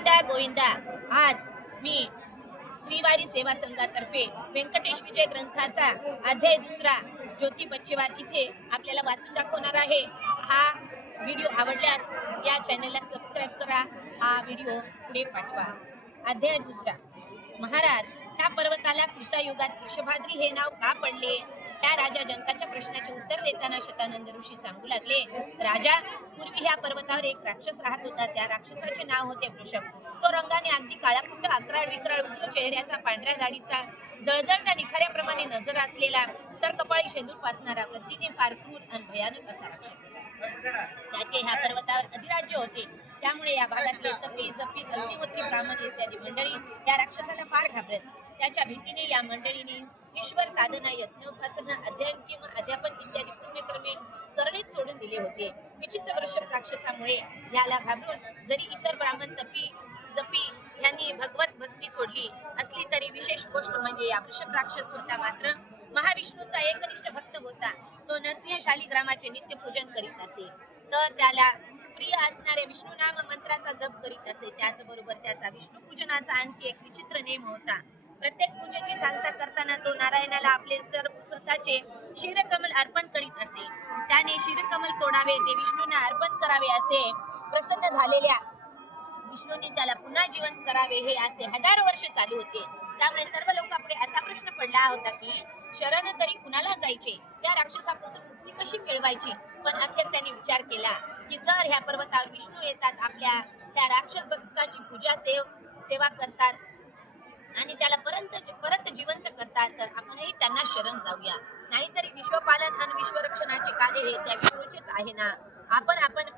गोविंदा गोविंदा। आज मी श्रीवारी सेवा संघातर्फे व्यंकटेश विजय ग्रंथाचा अध्याय दुसरा ज्योती बच्चेवार इथे आपल्याला वाचून दाखवणार आहे। हा व्हिडिओ आवडल्यास या चॅनलला सबस्क्राईब करा, हा व्हिडिओ पुढे पाठवा। अध्याय दुसरा। महाराज, त्या पर्वताला कृतयुगात वृषभाद्री हे नाव का पडले? त्या राजा जनकाच्या प्रश्नाचे उत्तर देताना शतानंद ऋषी सांगू लागले, राजा, पूर्वी ह्या पर्वतावर एक राक्षस राहत होता। त्या राक्षसाचे नाव होते वृषभ। तो रंगाने अगदी काळाकुट्ट, अकराळ विक्राळ, उग्र चेहऱ्याचा, पांढऱ्या दाढीचा, जळजळत्या निखाऱ्याप्रमाणे नजर असलेला, तर कपाळी शेंदूर फासणारा, वृत्तीने फार क्रूर आणि भयानक असा राक्षस होता। त्याचे ह्या पर्वतावर अधिराज्य होते। त्यामुळे या भागातले तपी, जपी, अग्निहोत्री, ब्राह्मण इत्यादी मंडळी या राक्षसाला फार घाबरत। त्याच्या भीतीने या मंडळींनी ईश्वर साधना, यज्ञोपासना, अध्ययन किंवा अध्यापन इत्यादी पुण्यकर्मे करणेच सोडून दिले होते। विचित्र वृषभ राक्षसामुळे याला घाबरून जरी इतर ब्राह्मण, तपी, जपी यांनी भगवत भक्ती सोडली असली तरी विशेष गोष्ट म्हणजे या वृषभ राक्षस स्वतः मात्र महाविष्णूचा एकनिष्ठ भक्त होता। तो नरसिंह शालिग्रामाचे नित्य पूजन करीत असे, तर त्याला प्रिय असणाऱ्या विष्णू नाम मंत्राचा जप करीत असे। त्याचबरोबर त्याचा विष्णू पूजनाचा आणखी एक विचित्र नेम होता। प्रत्येक पूजेची सांगता करताना तो नारायणाला आपले स्वतःचे शिरकमल अर्पण करीत असे। त्याने शिरकमल तोडावे, ते विष्णूंना अर्पण करावे असे प्रसन्न झालेल्या विष्णूंनी त्याला पुन्हा जिवंत करावे, हे असे 1000 वर्ष चालू होते। त्यामुळे सर्व लोकांपुढे असा प्रश्न पडला होता की शरण तरी कुणाला जायचे, त्या राक्षसापासून मुक्ती कशी मिळवायची। पण अखेर त्यांनी विचार केला की जर ह्या पर्वतावर विष्णू येतात, आपल्या त्या राक्षस भक्ताची पूजा सेवा करतात आणि त्याला परत जिवंत करतात, तर आपणही त्यांना शरण जाऊया। नाहीतरी विश्वपालन आणि विश्वरक्षणाचे कार्य हे त्या विष्णूचेच आहे ना। आपण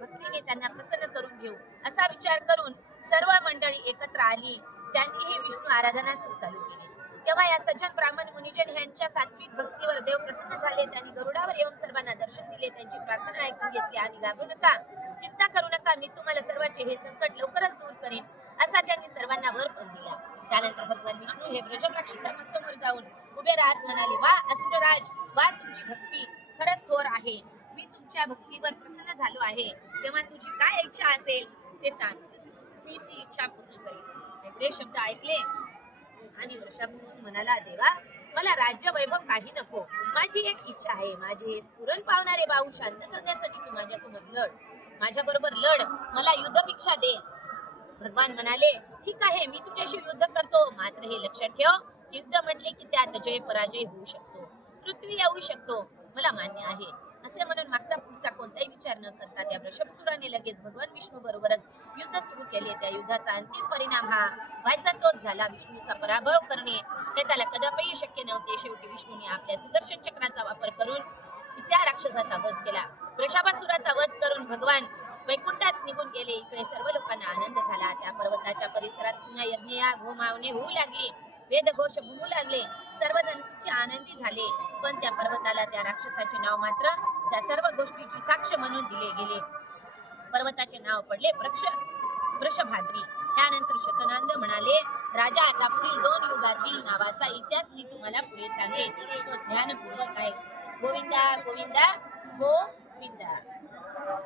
भक्तीने त्यांना प्रसन्न करून घेऊ, असा विचार करून सर्व मंडळी एकत्र आली। त्यांनी ही विष्णू आराधना चालू केली। तेव्हा या सज्जन ब्राह्मण मुनिजन यांच्या सात्विक भक्तीवर देव प्रसन्न झाले। त्यांनी गरुडावर येऊन सर्वांना दर्शन दिले, त्यांची प्रार्थना ऐकून घेतली आणि घाबरू नका, चिंता करू नका, मी तुम्हाला सर्वांचे हे संकट लवकरच दूर करेन, असा त्यांनी सर्वांना वर पण दिला। त्यानंतर भगवान विष्णू हे वृषभ राक्षसासमोर जाऊन उभे राहत म्हणाले, वा असुरराज, वा तुमची भक्ती खरंच थोर आहे। मी तुमच्या भक्तीवर प्रसन्न झालो आहे। तेव्हा तुझी काय इच्छा असेल ते सांग, मी ती इच्छा पूर्ण करेन। एवढे शब्द ऐकले आणि वृषभासूर म्हणाला, देवा, मला राज्य वैभव काही नको, माझी एक इच्छा आहे। माझे हे स्फुरण पावणारे बाहू शांत करण्यासाठी तू माझ्यासमोर लढ, माझ्या बरोबर लढ, मला युद्धभिक्षा दे। भगवान म्हणाले, ठीक आहे, मी तुझ्याशी युद्ध करतो, मात्र हे लक्षात ठेव, युद्ध म्हटले की त्यात जय पराजय होऊ शकतो, पृथ्वी येऊ शकतो, मला मान्य आहे। असे म्हणून मागचा पुढचा कोणताही विचार न करता त्या वृषभसुराने लगेच भगवान विष्णू बरोबरच युद्ध सुरू केले। त्या युद्धाचा अंतिम परिणाम हा व्हायचा तोच झाला, विष्णूचा पराभव करणे हे त्याला कदापिही शक्य नव्हते। शेवटी विष्णूने आपल्या सुदर्शन चक्राचा वापर करून त्या राक्षसाचा वध केला। वृषभासुराचा वध करून भगवान वैकुंठात निघून गेले। इकडे सर्व लोकांना आनंद झाला। त्या पर्वताच्या परिसरात पुन्हा यज्ञयाग, होमावणे होऊ लागली, वेदघोष घुमू लागले, सर्वजण सुखी आनंदी झाले। पण त्या पर्वताला त्या राक्षसाचे नाव मात्र त्या सर्व गोष्टीची साक्ष म्हणून दिले गेले। पर्वताचे नाव पडले वृषभाद्री। त्यानंतर शतनंद म्हणाले, राजा, आता पुढील 2 युगातील नावाचा इतिहास मी तुम्हाला पुढे सांगेन, तो ध्यानपूर्वक आहे। गोविंदा गोविंदा गोविंदा।